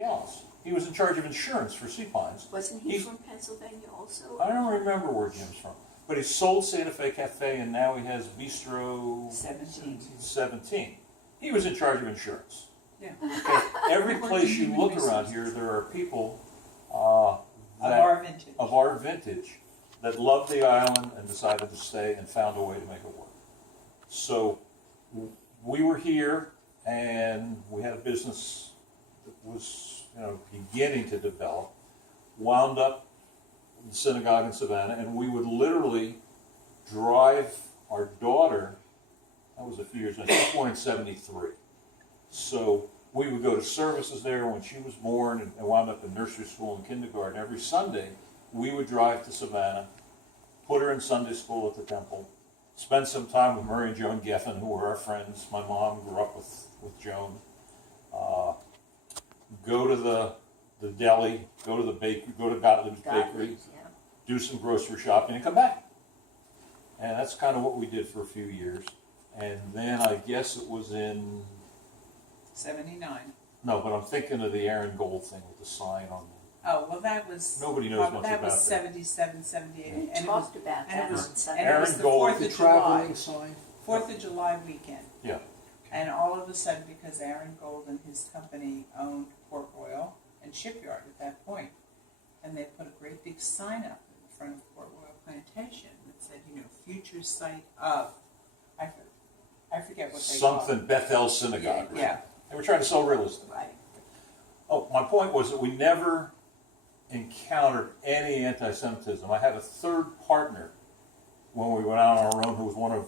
else. He was in charge of insurance for Sea Pines. Wasn't he from Pennsylvania also? I don't remember where Jim's from, but he sold Santa Fe Cafe, and now he has Bistro 17. He was in charge of insurance. Yeah. Okay. Every place you look around here, there are people of our vintage that loved the island and decided to stay and found a way to make it work. So we were here, and we had a business that was, beginning to develop. Wound up in the synagogue in Savannah, and we would literally drive our daughter. That was a few years ago. She was born in '73. So we would go to services there when she was born, and wound up in nursery school and kindergarten. Every Sunday, we would drive to Savannah, put her in Sunday school at the temple, spend some time with Murray and Joan Geffen, who were our friends. My mom grew up with Joan. Go to the deli, go to the bakery, go to Gottlieb's Bakery, do some grocery shopping, and come back. And that's kind of what we did for a few years. And then I guess it was in... 79. No, but I'm thinking of the Aaron Gold thing with the sign on the... Oh, well, that was... Nobody knows much about that. That was 77, 78. We talked about that on Sunday. And it was Aaron the Gold, 4th the of July. sign. 4th of July weekend. Yeah. And all of a sudden, because Aaron Gold and his company owned Port Royal and Shipyard at that point, and they put a great big sign up in front of Port Royal Plantation that said, future site of, I forget what they called it. Something Bethel Synagogue. Right? Yeah. They were trying to sell real estate. Right. Oh, my point was that we never encountered any anti-Semitism. I had a third partner when we went out on our own who was one of,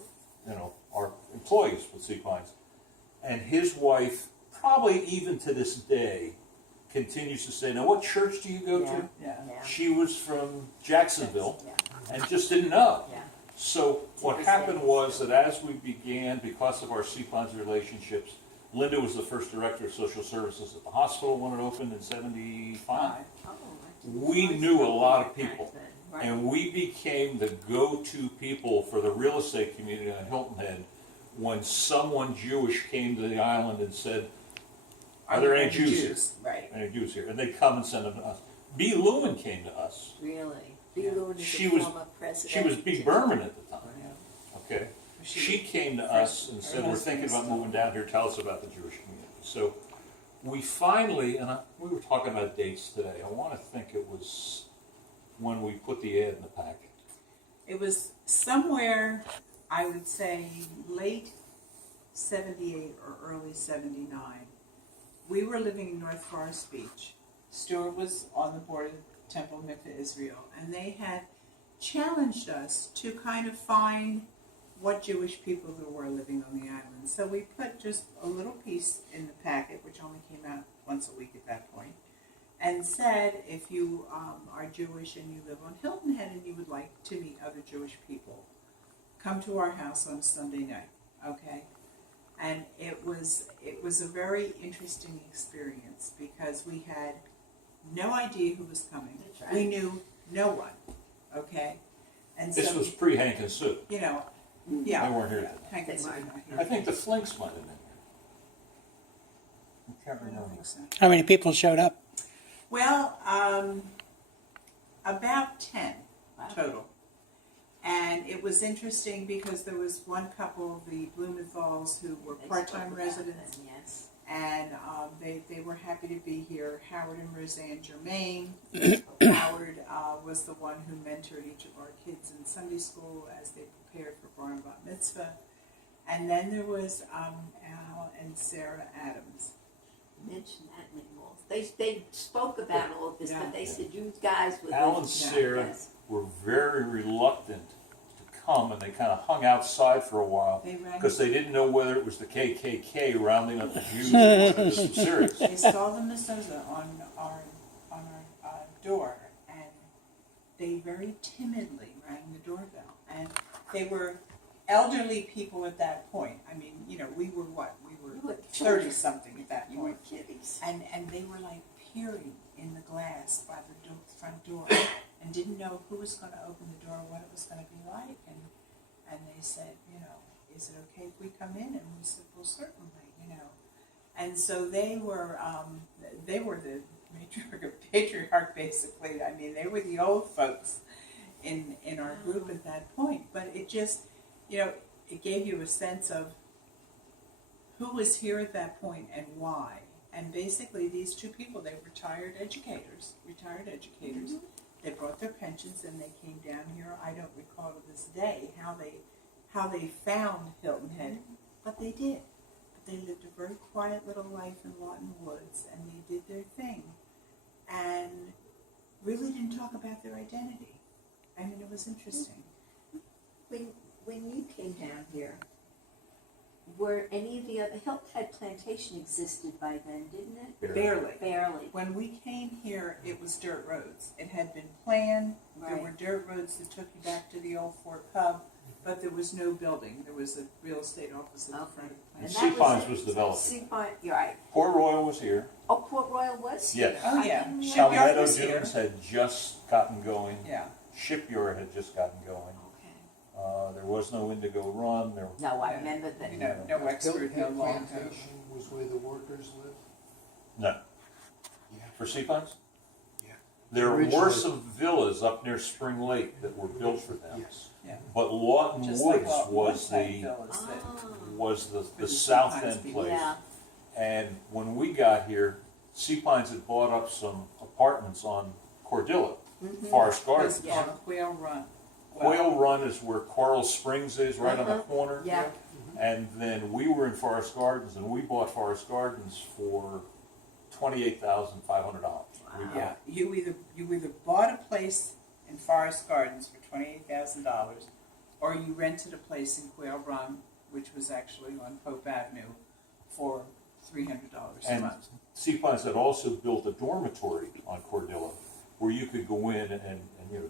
our employees with Sea Pines. And his wife, probably even to this day, continues to say, now what church do you go to? Yeah. She was from Jacksonville Yeah. and just didn't know. Yeah. So what happened was that as we began, because of our Sea Pines relationships, Linda was the first director of social services at the hospital when it opened in '75. We knew a lot of people, and we became the go-to people for the real estate community on Hilton Head when someone Jewish came to the island and said, are there any Jews here? Right. Any Jews here? And they'd come and send them to us. B. Lewin came to us. Really? B. Lewin is She the was- former president. She was B. Berman at the time. Yeah. Okay. She came to us and said, we're thinking about moving down here, tell us about the Jewish community. So we finally, we were talking about dates today, I want to think it was when we put the ad in the packet. It was somewhere, I would say, late 78 or early 79. We were living in North Forest Beach. Stuart was on the board of Temple Mikveh Israel, and they had challenged us to kind of find what Jewish people there were living on the island. So we put just a little piece in the packet, which only came out once a week at that point, and said, if you are Jewish and you live on Hilton Head and you would like to meet other Jewish people, come to our house on Sunday night, okay? And it was a very interesting experience because we had no idea who was coming. That's right. We knew no one, okay? And This so, was pre-Hank and Sue. yeah. They weren't here at the Hank and Sue were not here. I think the Flinks might have been here. I can't I don't remember. think so. How many people showed up? Well, about 10 total. And it was interesting because there was one couple, the Blumenthals, who were They part-time spoke about residents, them, yes. and they were happy to be here. Howard and Roseanne Germain. Howard was the one who mentored each of our kids in Sunday school as they prepared for Bar and Bat Mitzvah. And then there was Al and Sarah Adams. Mention that name all. They spoke about all this, Yeah. but they said you guys would. Al and Sarah Yes. were very reluctant to come, and they kind of hung outside for a while They rang. because they didn't know whether it was the KKK rounding up the Jews or whether this was serious. They saw the mezuzah on our door, and they very timidly rang the doorbell. And they were elderly people at that point. I mean, we were what? We We were were children. 30-something at that You were point. kiddies. And they were like peering in the glass by the front door and didn't know who was going to open the door, what it was going to be like. And they said, is it okay if we come in? And we said, well, certainly, And so they were the patriarch basically. I mean, they were the old folks in our group at that point. But it just, it gave you a sense of who was here at that point and why. And basically, these two people, they were retired educators. Mm-hmm. They brought their pensions and they came down here. I don't recall to this day how they found Hilton Head, but they did. But they lived a very quiet little life in Lawton Woods, and they did their thing, and really didn't talk about their identity. I mean, it was interesting. When you came down here, were any of the other, Hilton Head Plantation existed by then, didn't it? Barely. When we came here, it was dirt roads. It had been planned. There Right. were dirt roads that took you back to the old Fort Cub, but there was no building. There was a real estate office at the front of the And plant. Sea Pines was developed. Sea Pines, you're right. Port Royal was here. Oh, Port Royal was here? Yes. Oh, I yeah. didn't Shipyard realize- Palmetto was here. Dunes had just gotten going. Yeah. Shipyard had just gotten going. Okay. There was no Indigo Run. There, No, I remember that. No expert, no long term. Plantation was where the workers lived? no. Yeah. For Sea Pines? Yeah. There were Originally- some villas up near Spring Lake that were built for them. Yes. Yeah. But Lawton Just like Woods Lawton was Woods type the villas that- was For the the south Sea Pines end people. place. Yeah. And when we got here, Sea Pines had bought up some apartments on Cordilla, Mhm. Forest It's Gardens. Yeah. called Quail Run. Quail Run is where Coral Springs is, right on the corner. Yeah. And then we were in Forest Gardens, and we bought Forest Gardens for $28,500. Yeah, you either bought a place in Forest Gardens for $28,000, or you rented a place in Quail Run, which was actually on Pope Avenue, for $300 a And month. Sea Pines had also built a dormitory on Cordilla where you could go in and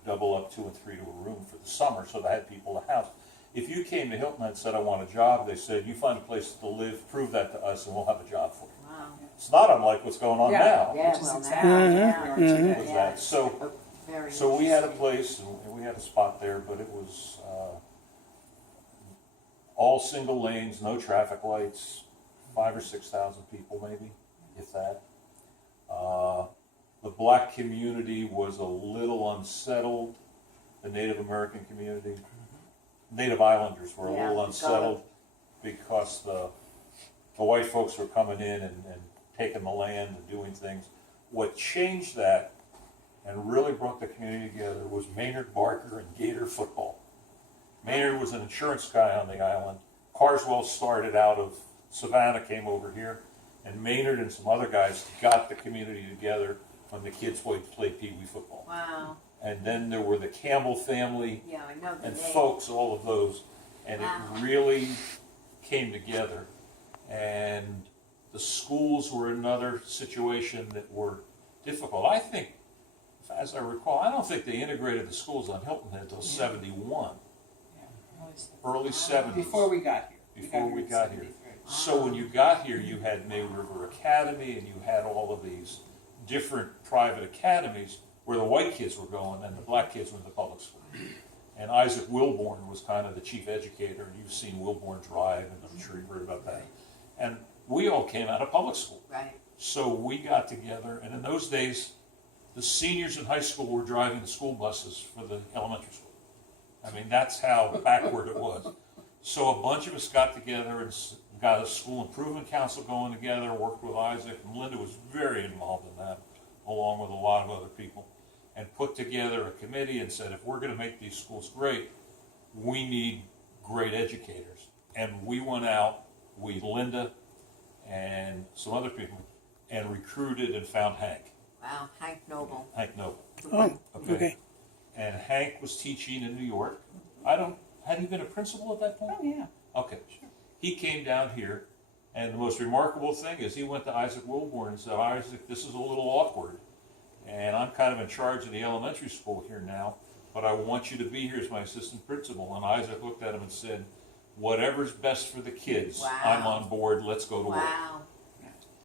double up 2 and 3 to a room for the summer, so they had people to house. If you came to Hilton and said, I want a job, they said, you find a place to live, prove that to us, and we'll have a job for you. Wow. It's not unlike what's going on now. Yeah, Which is well, exactly now, what yeah. we are today. With Yeah. that. So Very we had a interesting. place, and we had a spot there, but it was all single lanes, no traffic lights, 5,000 or 6,000 people maybe, if that. The black community was a little unsettled. The Native American community, Native Islanders were a Yeah, little got unsettled because the white folks were coming in and taking the land and doing things. What changed that and really brought the community together was Maynard Barker and Gator football. Maynard was an insurance guy on the island. Carswell started out of Savannah, came over here, and Maynard and some other guys got the community together when the kids played Pee Wee football. Wow. And then there were the Campbell family Yeah, I know the and name. folks, all of those, and Wow. it really came together. And the schools were another situation that were difficult. I think, as I recall, I don't think they integrated the schools on Hilton Head until 71, Yeah, early 70s. before we got here. Before we in got here. 73. So when you got here, you had May River Academy, and you had all of these different private academies where the white kids were going and the black kids were in the public school. And Isaac Wilborn was kind of the chief educator, and you've seen Wilborn Drive, and I'm sure you've heard about that. And we all came out of public school. Right. So we got together, and in those days, the seniors in high school were driving the school buses for the elementary school. I mean, that's how backward it was. So a bunch of us got together and got a school improvement council going together, worked with Isaac, and Linda was very involved in that, along with a lot of other people, and put together a committee and said, if we're going to make these schools great, we need great educators. And we went out, Linda and some other people, and recruited and found Hank Noble. Oh, okay. And Hank was teaching in New York. Had he been a principal at that point? Oh, yeah. Okay. He came down here, and the most remarkable thing is he went to Isaac Wilborn and said, Isaac, this is a little awkward, and I'm kind of in charge of the elementary school here now, but I want you to be here as my assistant principal. And Isaac looked at him and said, whatever's best for the kids, Wow. I'm on board, let's go to work. Wow.